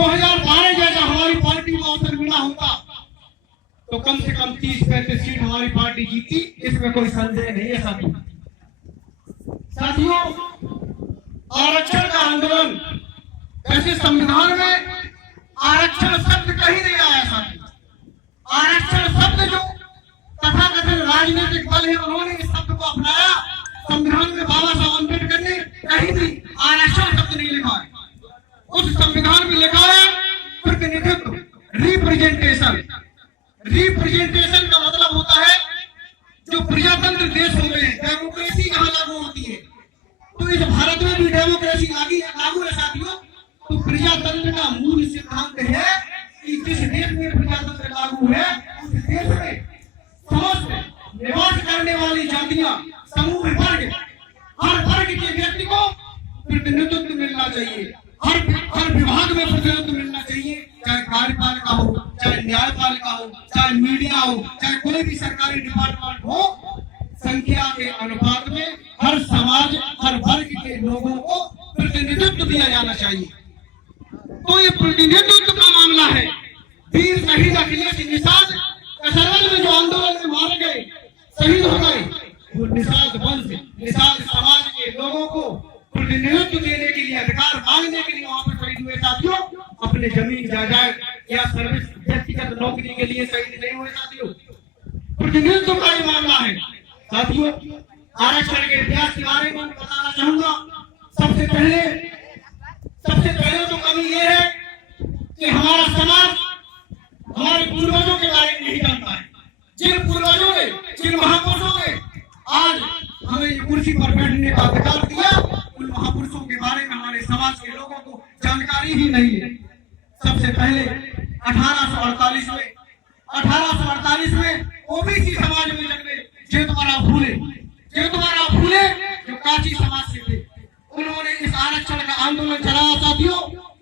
2012 जैसा हमारी पार्टी को अवसर मिला होता तो कम से कम 30-35 सीट हमारी पार्टी जीती, इसमें कोई संदेह नहीं है साथियों। आरक्षण का आंदोलन, वैसे संविधान में आरक्षण शब्द कहीं नहीं आया साथियों। आरक्षण शब्द जो तथाकथित राजनीतिक दल है उन्होंने इस शब्द को अपनाया। संविधान में बाबा साहब अम्बेडकर ने कहीं भी आरक्षण शब्द नहीं लिखा है। उस संविधान में लिखा है प्रतिनिधित्व, रिप्रेजेंटेशन। रिप्रेजेंटेशन का मतलब होता है जो प्रजातंत्र देशों में डेमोक्रेसी जहां लागू होती है, तो इस भारत में भी डेमोक्रेसी लागू है साथियों। तो प्रजातंत्र का मूल सिद्धांत है कि जिस देश में प्रजातंत्र लागू है उस देश में समस्त निवास करने वाली जातियां, समूह, वर्ग, हर वर्ग के व्यक्ति को प्रतिनिधित्व मिलना चाहिए। हर विभाग में प्रतिनिधित्व मिलना चाहिए, चाहे कार्यपालिका हो, चाहे न्यायपालिका हो, चाहे मीडिया हो, चाहे कोई भी सरकारी डिपार्टमेंट हो। संख्या के अनुपात में हर समाज, हर वर्ग के लोगों को प्रतिनिधित्व दिया जाना चाहिए। तो ये प्रतिनिधित्व का मामला है। वीर शहीद अखिलेश निषाद कसरवल में जो आंदोलन में मारे गए, शहीद हो गए, वो निषाद वंश, निषाद समाज के लोगों को प्रतिनिधित्व देने के लिए, अधिकार मांगने के लिए वहां पर शहीद हुए साथियों। अपने जमीन जायदाद या सर्विस, व्यक्तिगत नौकरी के लिए शहीद नहीं हुए साथियों। प्रतिनिधित्व का ही मामला है साथियों। आरक्षण के इतिहास के बारे में बताना चाहूंगा। सबसे पहले तो कमी ये है कि हमारा समाज हमारे पूर्वजों के बारे में नहीं जानता है। जिन पूर्वजों ने, जिन महापुरुषों ने आज हमें कुर्सी पर बैठने का अधिकार दिया, उन महापुरुषों के बारे में हमारे समाज के लोगों को जानकारी ही नहीं है। सबसे पहले 1848 में ओबीसी समाज में जन्मे जेठमलाल फूले जो काची समाज से थे, उन्होंने इस आरक्षण का आंदोलन चलाया साथियों।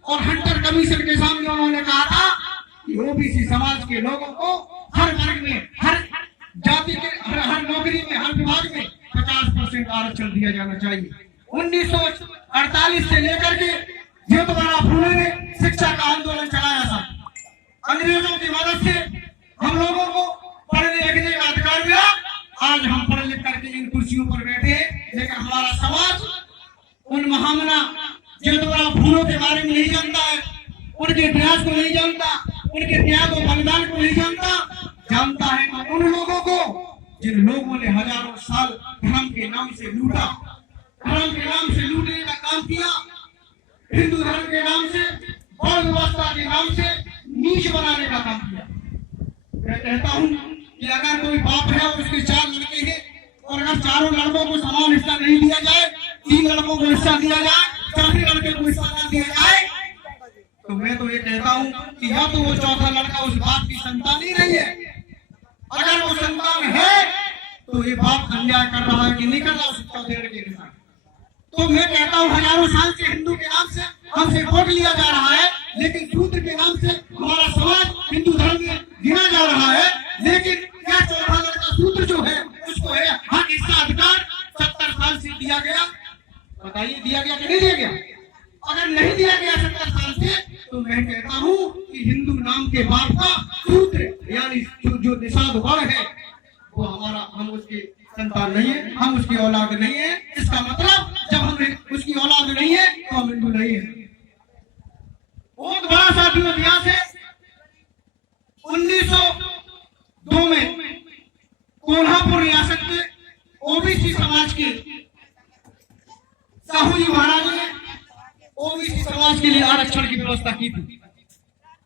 और हंटर कमीशन के सामने उन्होंने कहा था कि ओबीसी समाज के लोगों को हर वर्ग में, हर जाति के, हर नौकरी में, हर विभाग में 50% आरक्षण दिया जाना चाहिए। 1948 से लेकर के जेठमलाल फूले ने शिक्षा का आंदोलन चलाया था। अंग्रेजों की मदद से हम लोगों को पढ़ने लिखने का अधिकार मिला। आज हम पढ़ लिख करके इन कुर्सियों पर बैठे हैं, लेकिन हमारा समाज उन महामना जेठमलाल फूलों के बारे में नहीं जानता है, उनके इतिहास को नहीं जानता, उनके त्याग और बलिदान को नहीं जानता है तो उन लोगों को जिन लोगों ने हजारों साल धर्म के नाम से लूटा, धर्म के नाम से लूटने का काम किया, हिंदू धर्म के नाम से, बौद्ध व्यवस्था के नाम से नीच बनाने का काम किया। मैं कहता हूं कि अगर कोई बाप है और उसके 4 लड़के हैं और अगर चारों लड़कों को समान हिस्सा नहीं दिया जाए, 3 लड़कों को हिस्सा दिया जाए, 4 लड़के को हिस्सा न दिया जाए, तो मैं तो ये कहता हूं कि या तो वो चौथा लड़का उस बाप की संतान ही नहीं है। अगर वो संतान है तो ये बाप अन्याय कर रहा है कि नहीं कर रहा उस चौथे लड़के के साथ। तो मैं कहता हूं हजारों साल से हिंदू के नाम से हमसे वोट लिया जा रहा है, लेकिन सूत्र के नाम से हमारा समाज हिंदू धर्म में गिना जा रहा है। लेकिन क्या चौथा लड़का सूत्र जो है उसको है हक, हिस्सा, अधिकार 70 साल से दिया गया? बताइए दिया गया कि नहीं दिया गया? अगर नहीं दिया गया 70 साल से, तो मैं कहता हूं कि हिंदू नाम के बाप का सूत्र यानी जो निषाद वर्ण है वो हमारा, हम उसकी संतान नहीं है, हम उसकी औलाद नहीं है। इसका मतलब जब हम उसकी औलाद नहीं है तो हम हिंदू नहीं है। बहुत बड़ा साथियों इतिहास है। 1902 में कोल्हापुर रियासत में ओबीसी समाज के साहू जी महाराज ने ओबीसी समाज के लिए आरक्षण की व्यवस्था की थी।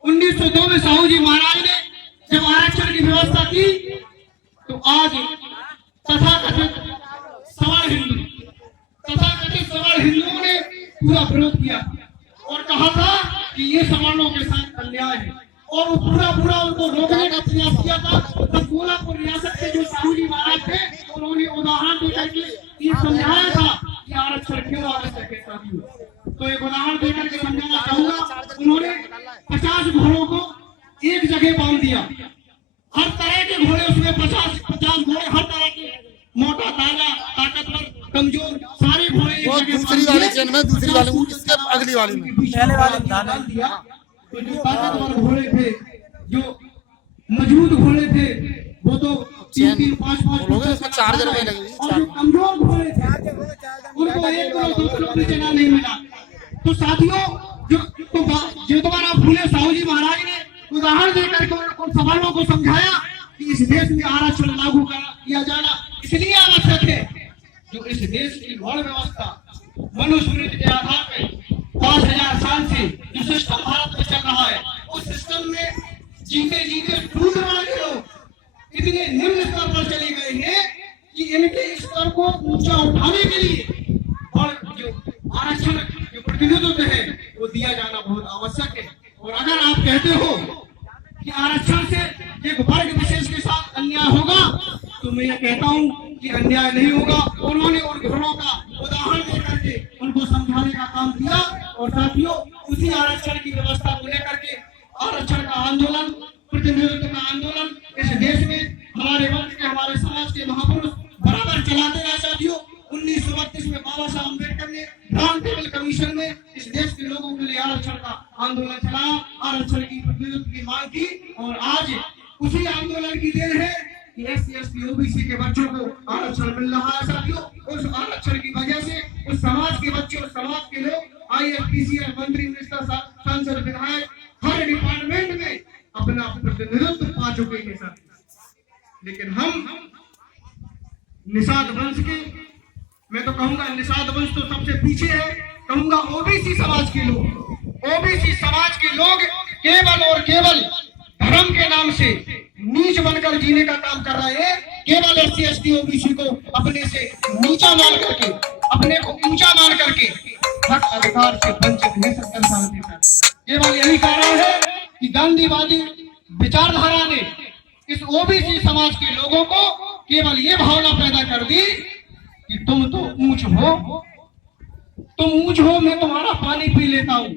1902 में साहू जी महाराज ने जब आरक्षण की व्यवस्था की तो आज तथाकथित सवाल हिंदुओं ने पूरा विरोध किया और कहा था कि ये सवर्णों के साथ अन्याय है, और वो पूरा उनको रोकने का प्रयास किया था। तब कोल्हापुर रियासत के जो साहू जी महाराज थे उन्होंने उदाहरण देकर के ये समझाया था कि आरक्षण क्यों आवश्यक है साथियों। तो एक उदाहरण देकर के समझाना चाहूंगा। उन्होंने 50 घोड़ों को एक जगह बांध दिया, हर तरह के घोड़े उसमें 50 घोड़े, हर तरह के, मोटा, ताजा, ताकतवर, कमजोर, सारे घोड़े दूसरी वाली चेन में, दूसरी वाली इसके अगली वाली में, पहले वाले डाल दिया। तो जो ताकतवर घोड़े थे, जो मजबूत घोड़े थे, वो तो 3-3, 5-5 चार्जर में लगी, और जो कमजोर घोड़े थे उनको 1-2 किलोमीटर चलना नहीं मिला। तो साथियों, जो तुम्हारा फूले साहू जी महाराज ने उदाहरण देकर के उन सवालों को समझाया कि इस देश में आरक्षण लागू किया जाना इसलिए आवश्यक है जो इस देश की गौण व्यवस्था मनुस्मृति के आधार पर 5000 साल से जो सिस्टम भारत में चल रहा है, उस सिस्टम में जीते जीते टूट वाले लोग इतने निम्न स्तर पर चले गए हैं कि इनके स्तर को ऊंचा उठाने के लिए और जो आरक्षण जो प्रतिनिधित्व है वो दिया जाना बहुत आवश्यक है। और अगर आप कहते हो कि आरक्षण से एक वर्ग विशेष के साथ अन्याय होगा, तो मैं ये कहता हूँ कि अन्याय नहीं होगा। उन्होंने उन घरों का उदाहरण देकर के उनको समझाने का काम किया। और साथियों, उसी आरक्षण की व्यवस्था को लेकर के आरक्षण का आंदोलन, प्रतिनिधित्व का आंदोलन इस देश में हमारे वंश के, हमारे समाज के महापुरुष बराबर चलाते रहे। साथियों, 1932 में बाबा साहब अम्बेडकर ने राउंड टेबल कमीशन में इस देश के लोगों के लिए आरक्षण का आंदोलन चलाया, आरक्षण की प्रतिनिधित्व की मांग की। और आज उसी आंदोलन की देन है कि SC, ST, OBC के बच्चों को आरक्षण मिल रहा है। साथियों, उस आरक्षण की वजह से उस समाज के बच्चे, उस समाज के लोग IAS, PCS, मंत्री, मिनिस्टर, सांसद, विधायक हर डिपार्टमेंट में अपना प्रतिनिधित्व पा चुके हैं सर। लेकिन हम निषाद वंश के, मैं तो कहूंगा निषाद वंश तो सबसे पीछे है, कहूंगा OBC समाज के लोग, OBC समाज के लोग केवल और केवल धर्म के नाम से नीच बनकर जीने का काम कर रहे हैं। केवल SC, ST, OBC को अपने से नीचा मान करके, अपने को ऊंचा मान करके हक अधिकार से वंचित है 70 साल के। केवल यही कारण है कि गांधीवादी विचारधारा ने इस OBC समाज के लोगों को केवल ये भावना पैदा कर दी कि तुम तो ऊंच हो, तुम ऊंच हो, मैं तुम्हारा पानी पी लेता हूँ।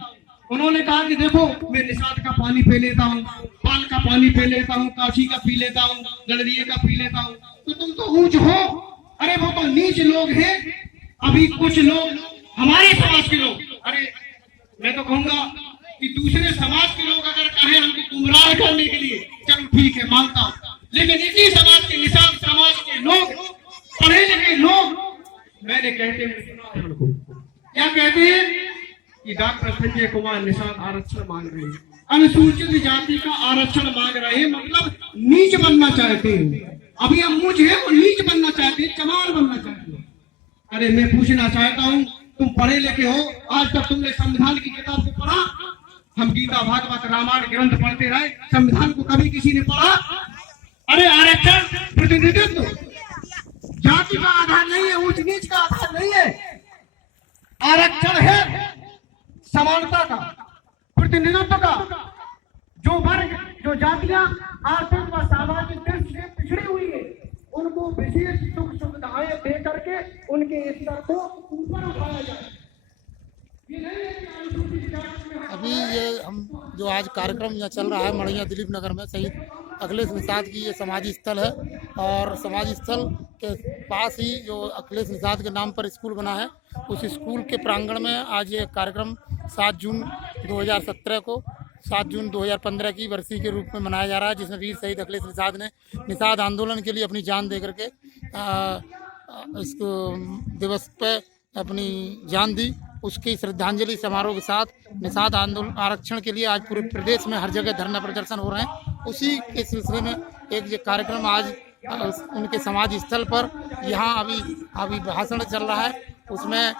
उन्होंने कहा कि देखो, मैं निषाद का पानी पी लेता हूँ, पाल का पानी पी लेता हूँ, काशी का पी लेता हूँ, गणरिये का पी लेता हूँ, तो तुम तो ऊंच हो। अरे वो तो नीच लोग हैं। अभी कुछ लोग, हमारे समाज के लोग, अरे मैं तो कहूंगा कि दूसरे समाज के लोग अगर कहें हमको गुमराह करने के लिए, चलो ठीक है, मानता हूँ। लेकिन इसी समाज के, निषाद समाज के लोग, पढ़े लिखे लोग, मैंने कहते हुए सुना उनको, क्या कहते हैं कि डॉक्टर संजय कुमार निषाद आरक्षण मांग रहे हैं, अनुसूचित जाति का आरक्षण मांग रहे हैं, मतलब नीच बनना चाहते हैं। अभी हम ऊंच है, वो नीच बनना चाहते हैं, चमार बनना चाहते हैं। अरे मैं पूछना चाहता हूँ, तुम पढ़े लिखे हो, आज तक तुमने संविधान की किताब को पढ़ा? हम गीता, भागवत, रामायण ग्रंथ पढ़ते रहे, संविधान को कभी किसी ने पढ़ा? अरे आरक्षण प्रतिनिधित्व जाति का आधार नहीं है, ऊंच नीच का आधार नहीं है। आरक्षण है समानता का, प्रतिनिधित्व का। जो वर्ग, जो जातियां आर्थिक व सामाजिक दृष्टि से पिछड़ी हुई है, उनको विशेष सुख सुविधाएं दे करके उनके स्तर को ऊपर उठाया जाए। अभी ये हम जो आज कार्यक्रम यहाँ चल रहा है मढ़ैया दिलीप नगर में, शहीद अखिलेश निषाद की ये समाधि स्थल है। और समाधि स्थल के पास ही जो अखिलेश निषाद के नाम पर स्कूल बना है, उस स्कूल के प्रांगण में आज ये कार्यक्रम 7 जून 2017 को 7 जून 2015 की वर्षी के रूप में मनाया जा रहा है, जिसमें वीर शहीद अखिलेश निषाद ने निषाद आंदोलन के लिए अपनी जान दे करके इस दिवस पे अपनी जान दी। उसकी श्रद्धांजलि समारोह के साथ निषाद आंदोलन आरक्षण के लिए आज पूरे प्रदेश में हर जगह धरना प्रदर्शन हो रहे हैं। उसी के सिलसिले में एक ये कार्यक्रम आज उनके समाधि स्थल पर यहाँ अभी भाषण चल रहा है। उसमें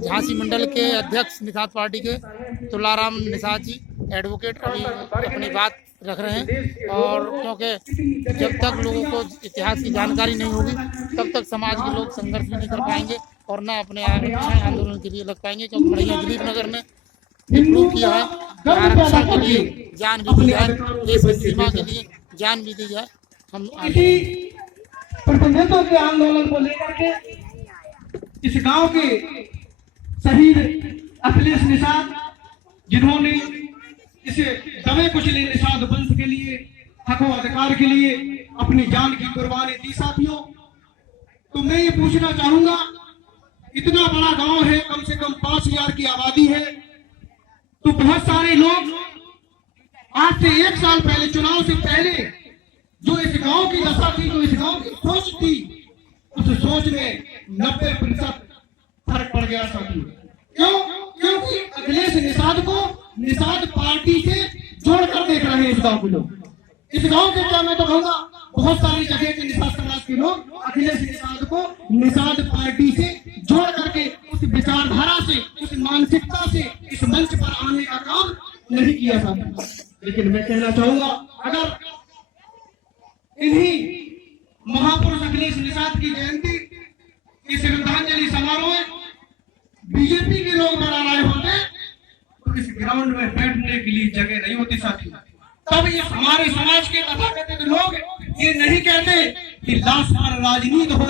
झांसी मंडल के अध्यक्ष निषाद पार्टी के तुलाराम निषाद जी एडवोकेट अभी अपनी बात रख रहे हैं। और क्योंकि जब तक लोगों को इतिहास की जानकारी नहीं होगी, तब तक समाज के लोग संघर्ष भी नहीं कर पाएंगे और न अपने आरक्षण आंदोलन के लिए लग पाएंगे। क्योंकि मढ़ैया दिलीप नगर ने प्रूव किया है कि आरक्षण के लिए जान भी दी जाए, देश की सीमा के लिए जान भी दी जाए। हम प्रतिनिधित्व के आंदोलन को लेकर के इस गांव के शहीद अखिलेश निषाद, जिन्होंने इसे दबे कुचले निषाद वंश के लिए, हकों अधिकार के लिए अपनी जान की कुर्बानी दी। साथियों, तो मैं ये पूछना चाहूंगा, इतना बड़ा गांव है, कम से कम 5000 की आबादी है, तो बहुत सारे लोग आज से 1 साल पहले, चुनाव से पहले जो इस गांव की दशा थी, जो इस गांव की सोच थी, उस सोच में 90% फर्क पड़ गया साथियों। क्यों? क्योंकि अखिलेश निषाद को निषाद पार्टी से जोड़कर देख रहे हैं इस गांव के लोग। इस गांव के क्या मैं तो कहूंगा बहुत सारी जगह के निषाद समाज के लोग अखिलेश निषाद को निषाद पार्टी से जोड़ करके उस विचारधारा से, उस मानसिकता से इस मंच पर आने का काम नहीं किया था। लेकिन मैं कहना चाहूंगा, अगर इन्हीं महापुरुष अखिलेश निषाद की जयंती की श्रद्धांजलि समारोह में बीजेपी के लोग मना रहे होते तो इस ग्राउंड में बैठने के लिए जगह नहीं होती साथी। तब इस हमारे समाज के तथाकथित लोग ये नहीं कहते कि लाश पर राजनीति हो